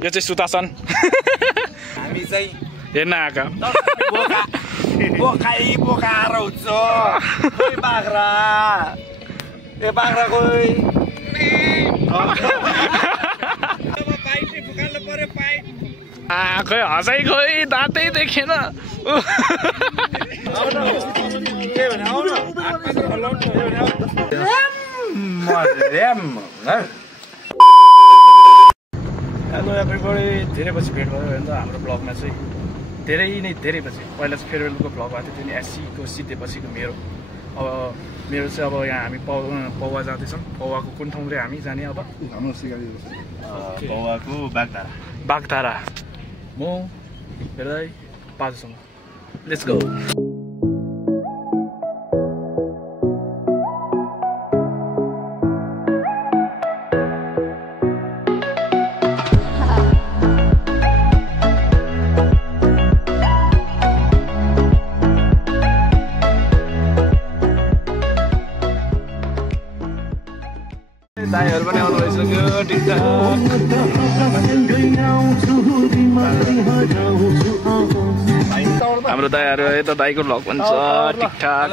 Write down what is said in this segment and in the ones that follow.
यो चाहिँ सुतासन हामी चाहिँ हेर्न आएका बोका आउँछ खोइ बाख्रा ए बाख्रा खोइ खै हँसाइ खोइ दाँतै देखेन हेलो एभ्रीबडी धेरै पछि भेट भयो भने त हाम्रो ब्लगमा चाहिँ धेरै पछि पहिला चाहिँ फेयरवेलको भ्लग भएको थियो त्यो नि एससीको सिद्धेपछिको मेरो अब मेरो चाहिँ अब यहाँ हामी पौवा जाँदैछौँ पौवाको कुन ठाउँ रे हामी जाने अब पौवाको बागधारा म हेर्दै पाजोसँग लेट्स गो दाइहरु पनि आउनु भइसक्यो टिकटक हाम्रो दाइहरु यता दाइको भ्लग पनि छ टिकटक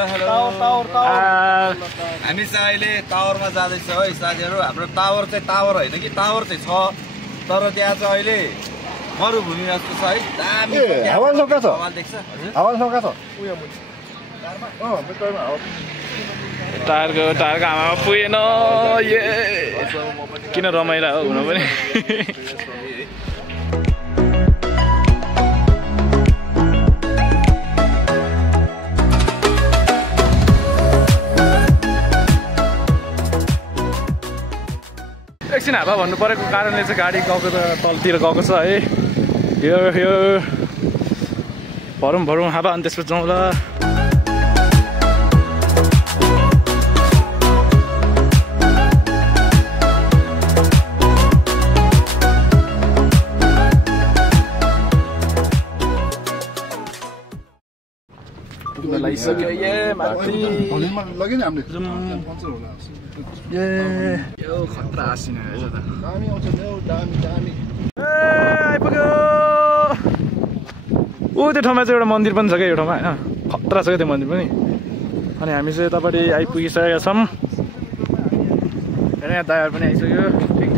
हामी चाहिँ अहिले टावरमा जाँदैछ है साथीहरु हाम्रो टावर चाहिँ टावर होइन कि टावर चाहिँ छ तर त्यहाँ चाहिँ अहिले मरुभूमि जस्तो छ है दामी हावा सौका छ देख्छ हावा सौका छ उयो टायरको आमामा पुगेन ये किन रमाइरहेको हुन पनि एकछिन हावा भन्नु परेको कारणले चाहिँ गाडी गएको त तलतिर गएको छ है यो भरौँ हावा अनि त्यसपछि जाउँला लागिसक्यो ये माथि लग्यो नि हामीले यो खतरा आसिन रहेछ त दामी आउँछ नि दामी आइपुग्यो त्यो ठाउँमा चाहिँ एउटा मन्दिर पनि छ क्या यो ठाउँमा होइन खतरा छ क्या त्यो मन्दिर पनि अनि हामी चाहिँ यतापट्टि आइपुगिसकेका छौँ यहाँ दायार पनि आइसक्यो ठिक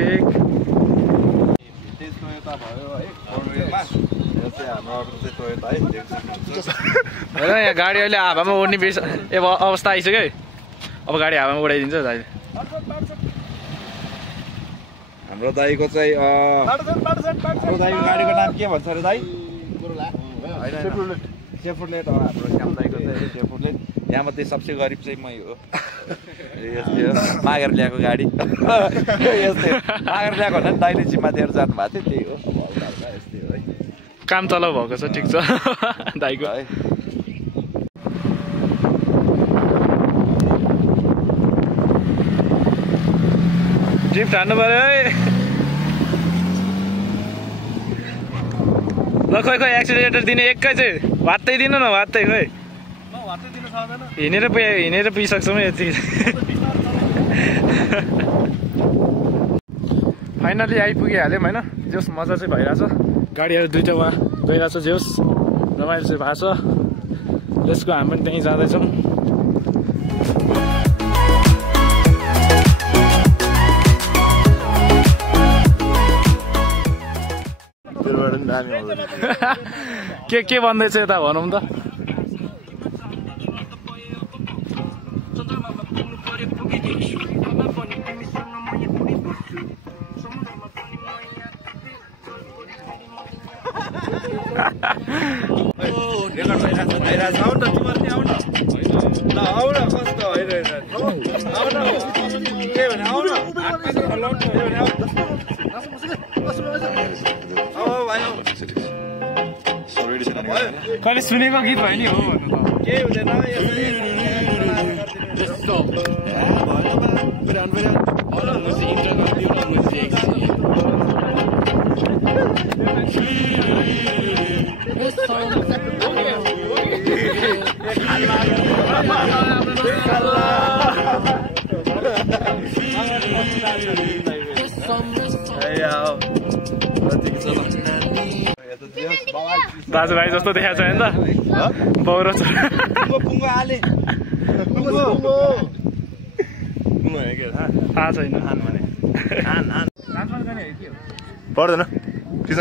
होइन यहाँ गाडी अहिले हावामा उड्ने अवस्था आइसक्यो है अब गाडी हावामा उडाइदिन्छ दाइले हाम्रो दाइको चाहिँ गाडीको नाम के भन्छ अरे दाइ सेफुरलेट हाम्रो श्याम दाइको चाहिँ सेफुरलेट यहाँ मात्रै सबसे गरिब चाहिँ मै हो यस्तै हो मागेर ल्याएको गाडी यस्तै मागेर ल्याएको भने दाइले जिम्मा दिएर जानु भएको थियो त्यही हो यस्तै हो है काम चलाउ भएको छ ठिक छ दाइको है ड्रिफ्ट हान्नु पर्यो है ल खोइ एक्सिलेटर दिने एकै चाहिँ भात्तै दिनु न भात्तै खोइ हिँडेर पुगिसक्छौँ यति फाइनली आइपुगिहाल्यौँ होइन जेस मजा चाहिँ भइरहेछ गाडीहरू दुईवटा वहाँ गइरहेछ जेस रमाइलो चाहिँ भएको छ त्यसको हामी पनि त्यहीँ जाँदैछौँ के भन्दैछ यता भनौँ त कहिले सुनेको गीत भयो नि हो भन्नु त केही हुँदैन दाजुभाइ जस्तो देखाएको छ होइन त बाउ र छोरा थाहा छैन पर्दैन खिच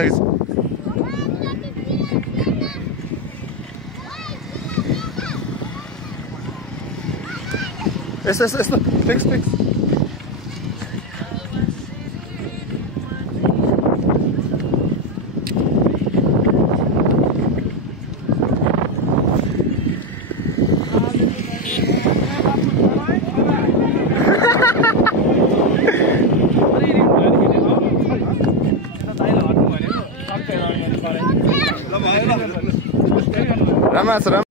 यस्तो टेक्स राम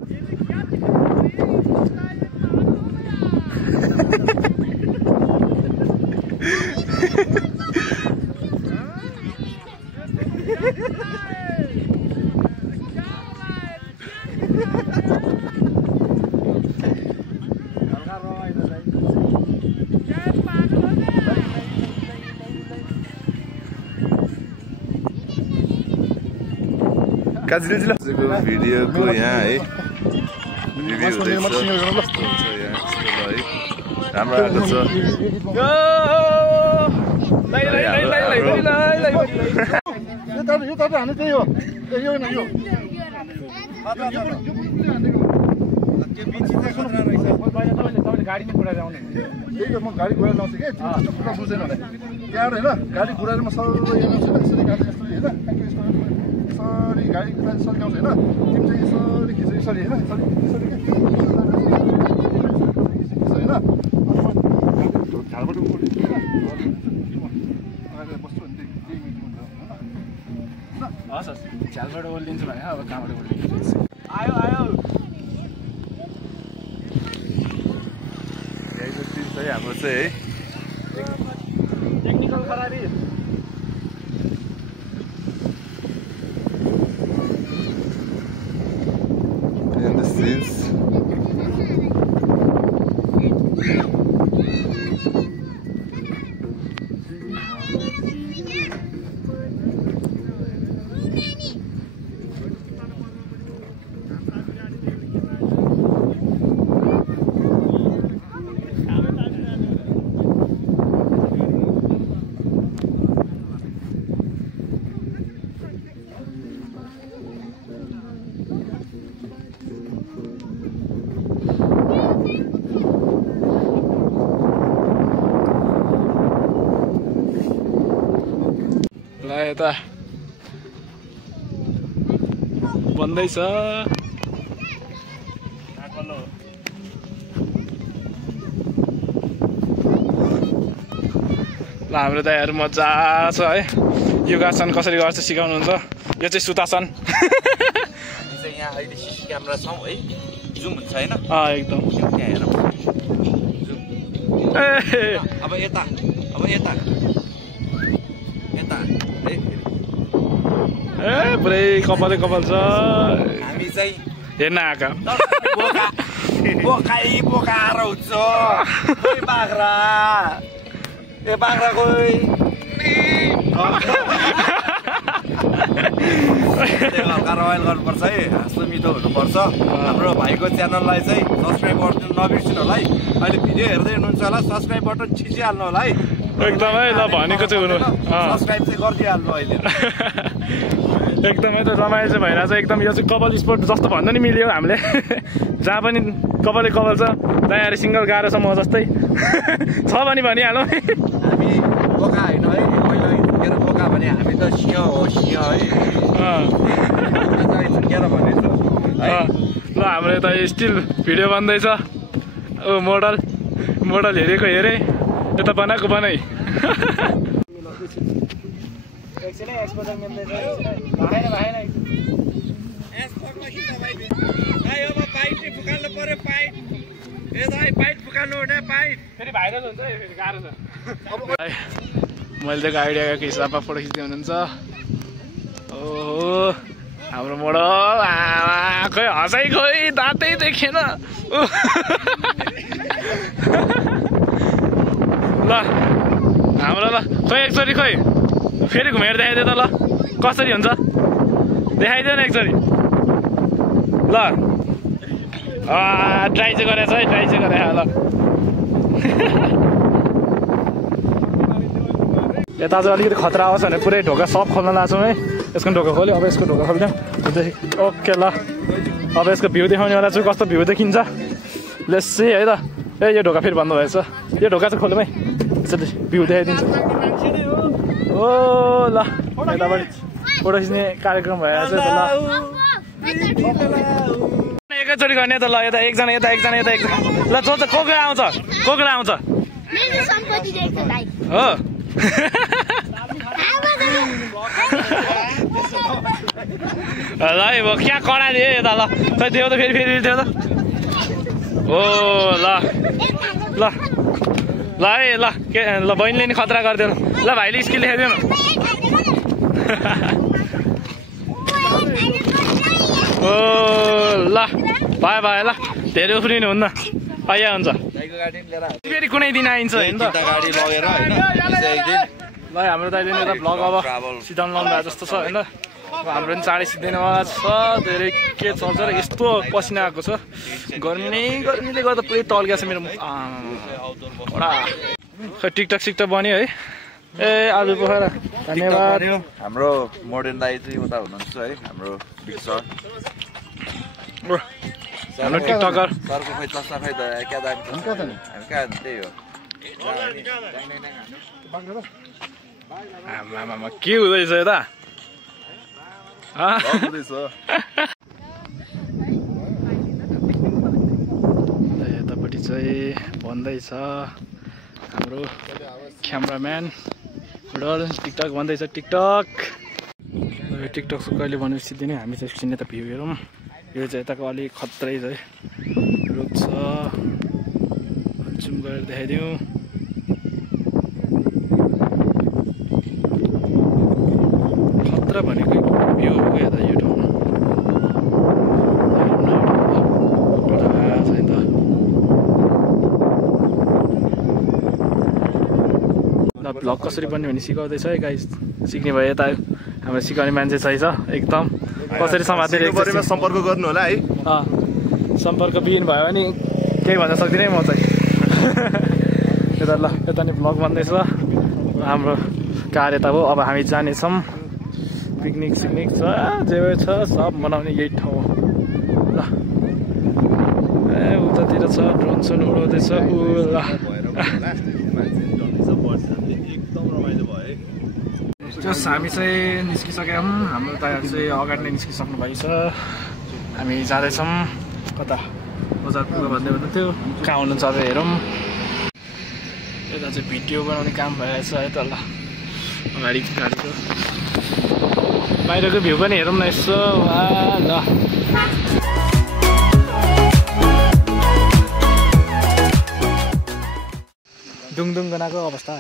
भिडियोको यहाँ है रिभ्यू हुँदैछ राम्रो आएको छ यो त हान्नु त्यही हो यो गाडी नै कुदाएर आउने त्यही त म गाडी कुदाएर ल्याउँछु कि पुरा बुझेन होला त्यहाँबाट होइन गाडी कुदाएर म सबै ल्याउँछु यसरी गाडी यस्तो होइन यसरी गाडी कुदाएर यसरी ल्याउँछु होइन तिमी चाहिँ यसरी खिच्छ यसरी होइन यसरी होइन झालबाट बस्छु भने हस् झ्यालबाट ओर्लिन्छु भने अब कहाँबाट ओर्लिन्छु आयो हाम्रो चाहिँ है टेक्निकल खराबी and the scenes यता बन्दैछ ल हाम्रो त यहाँ मजा छ है योगासन कसरी गर्छ सिकाउनुहुन्छ यो चाहिँ सुतासन यहाँ अहिले सिसी क्यामेरा छौँ है जुम हुन्छ होइन एकदम त्यहाँ हेरौँ अब यता पुरै कपाल छ हामी चाहिँ हेर्न आएका बोकाएर हुन्छ कोही बाख्रा कोही हल्का रमाइलो गर्नुपर्छ है हाँस्नु मिठो हुनुपर्छ हाम्रो भाइको च्यानललाई चाहिँ सब्सक्राइब गर्नु नबिर्सिनु होला है अहिले भिडियो हेर्दै हुनुहुन्छ होला सब्सक्राइब बटन छिचिहाल्नु होला है एकदमै ल भनेको चाहिँ हुनु सब्सक्राइब चाहिँ गरिदिइहाल्नु अहिले एकदमै त रमाइलो चाहिँ भइरहेछ एकदम यो चाहिँ कपाल स्पोर्ट जस्तो भन्दा नि मिल्यो हामीले जहाँ पनि कपाल छ त्यहाँ सिङ्गल गाह्रो छ म जस्तै छ भने भनिहालौँ हामी बोका होइन है पहिला झुकेर बोका भने हामी त सिंह हो सिंह है झुकेर भनेछ ल हाम्रो यता स्टिल भिडियो बन्दैछ ओ मोडल हेरेको हेरे यता बनाएको बनाइ मैले दिएको आइडियाको हिसाबमा फोटो खिच्दै हुनुहुन्छ ओहो हाम्रो मोडल खै हँसाइ खोइ दाँतै देखेन ल हाम्रो ल खै एकचोटि खै फेरि घुमेर देखाइदियो त ल कसरी हुन्छ देखाइदियो न एकचोटि ल ट्राई चाहिँ गरेछ है ट्राई चाहिँ गरे ल यता चाहिँ अलिकति खतरा आउँछ भने पुरै ढोका सब खोल्न लाग्छौँ है यसको ढोका खोल्यो अब यसको ढोका खोल्दिउँ ओके ल अब यसको भ्यू देखाउनेवाला छु कस्तो भ्यू देखिन्छ लेट्स सी है त ए यो ढोका फेरि बन्द भएछ यो ढोका चाहिँ खोल्यौँ है यसरी भ्यू देखाइदिन्छ ओ ल यताबाट फोटो खिच्ने कार्यक्रम भइरहेछ ल एकैचोटि गर्ने त ल यता एकजना यता एकजना यता एकजना ल जो चाहिँ को आउँछ हो ल क्या कडा दियो यता ल खै थियो त फेरि थियो त ओ ल ल ल है ल के ल बहिनीले नि खतरा गरिदियो ल भाइले स्किल देखाइदियो न ओ ल भयो भयो ल धेरै उफ्रिनु हुन्न आइया हुन्छ फेरि कुनै दिन आइन्छ होइन त गाडी लगेर होइन ल हाम्रो दाइले नि त भ्लग अब सिधाउनु लाउनु भएको जस्तो छ होइन हाम्रो पनि चाँडै सिद्धिनेवाला छ धेरै के चल्छ र यस्तो पसिना आएको छ गर्मीले गर्दा पुरै तल्किएको छ मेरो खै टिकटक सिकटक बन्यो है ए आज पोखरा धन्यवाद हाम्रो मोडर्न दाइ चाहिँ उता हुनुहुन्छ है हाम्रो बिग सर हाम्रो टिकटकर सरको खै चस्मा खै त क्या दामी छ हामी कहाँ त्यही हो आमामा के हुँदैछ यता यतापट्टि चाहिँ बन्दैछ हाम्रो क्यामराम्यान टिकटक बन्दैछ टिकटक टिकटक कहिले भनेपछि सिधै नै हामी चाहिँ एकछिन यता भ्यू हेरौँ यो चाहिँ यताको अलिक खत्रै छ है रुख छ जुम गरेर देखाइदिउँ खतरा भनेको भ्यू हो क्या यता यो ठाउँमा छ नि त भ्लग कसरी बन्ने भन्ने सिकाउँदैछ है गाइस सिक्ने भयो यता हाम्रो सिकाउने मान्छे छैछ एकदम कसरी समातेर सम्पर्क गर्नु होला है सम्पर्क बिन भयो भने केही भन्न सक्दिनँ म चाहिँ यता ल यता नि भ्लग बन्दैछ हाम्रो कार यता हो अब हामी जानेछौँ पिकनिक सिकनिक छ जे छ सब मनाउने यही ठाउँ हो ल ए उतातिर छ ड्रोन सोन उडाउँदैछ ऊ ल जस हामी चाहिँ निस्किसक्यौँ हाम्रो दाइहरू चाहिँ अगाडि नै निस्किसक्नु भएको छ हामी जाँदैछौँ कता बजार पुग्नु भन्दै थियो कहाँ हुनुहुन्छ अब हेरौँ यता चाहिँ भिडियो बनाउने काम भइरहेछ है त ल अगाडि गाडीको बाहिरको भ्यू पनि हेरौँ न यसो ल दुङदुङ गनाएको अवस्था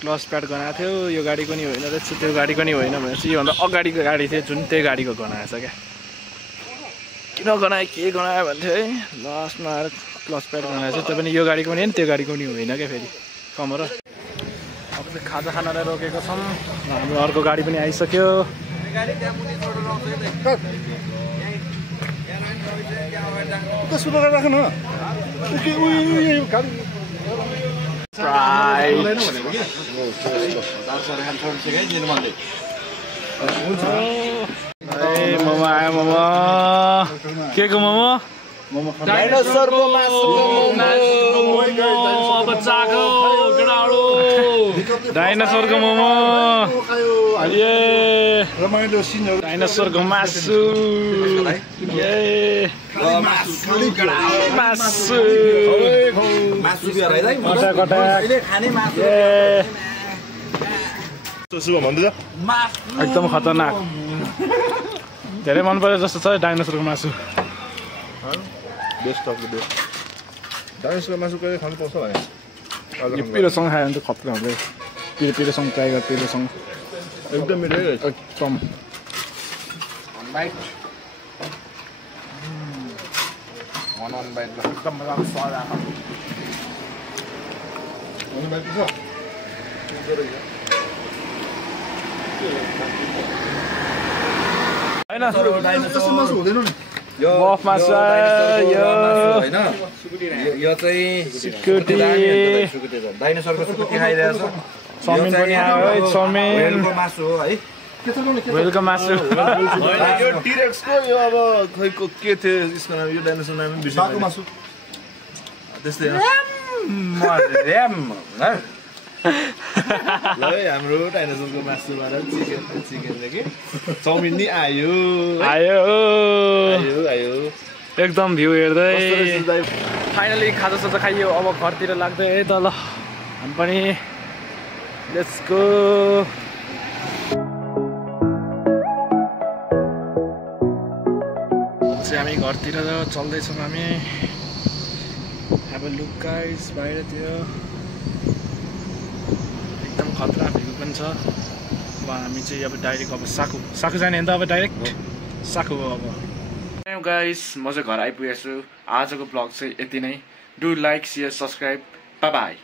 क्लच प्याड गनाएको थियो यो गाडीको नि होइन रहेछ त्यो गाडीको नि होइन भनेपछि योभन्दा अगाडिको गाडी थियो जुन त्यही गाडीको गनाएछ क्या किन गनायो के गनायो भन्थ्यो है लास्टमा आएर क्लच प्याड गनाएछ त्यो पनि यो गाडीको पनि होइन त्यो गाडीको नि होइन क्या फेरि कमर अब चाहिँ खाजा खानालाई रोकेको छौँ हाम्रो अर्को गाडी पनि आइसक्यो मोमो आयो मोमो के को मोमो डाइनोसरको मासु बच्चाको केटाहरू डाइनोसरको मोमो ए रमाइलो सिनहरु डाइनोसरको मासु ए मासु कटा कटा सुबह भन्दैछ एकदम खतरनाक धेरै मन पर्यो जस्तो छ डाइनोसरको मासु बेस्ट अफ द बेस्ट डाइनोसरको मासु कहिले खानु पाउँछ भने यो पिरोसँग खायो भने त खतरा हुन्छ पिरोसँग ट्राई गर पिरोसँग एकदम मिठो है एकदम वन बाइट एकदम राम्रो स्वाद आएको वन बाइट छ होइन यस्तो मासु हुँदैन नि यो बफ मासु होइन यो चाहिँ सुकुटी डाइनोसरको सुकुटी खाइरहेछ चाउमिन पनि आयो है चाउमिन मासु हो है वेलको मासु यो टिरेक्सको यो अब खै के थियो यसको नाम यो डाइनोसर नाम साको मासु त्यस्तै ऱ्याम ल है हाम्रो डाइनोसरको मासुबाट चिकनले के चाउमिन नि आयो आयो आयो एकदम भ्यू हेर्दै फाइनली खाजासाजा खाइयो अब घरतिर लाग्दै है त ल हामी पनि लेट्स गो चाहिँ हामी घरतिर चल्दैछौँ हामी अब लुक गाइस बाहिरतिर एकदम खतरा भ्यू पनि छ अब हामी चाहिँ अब डाइरेक्ट अब साकु जाने नि त अब डाइरेक्ट साकु हो अब गाइस म चाहिँ घर आइपुगेको छु आजको ब्लग चाहिँ यति नै do like share subscribe by by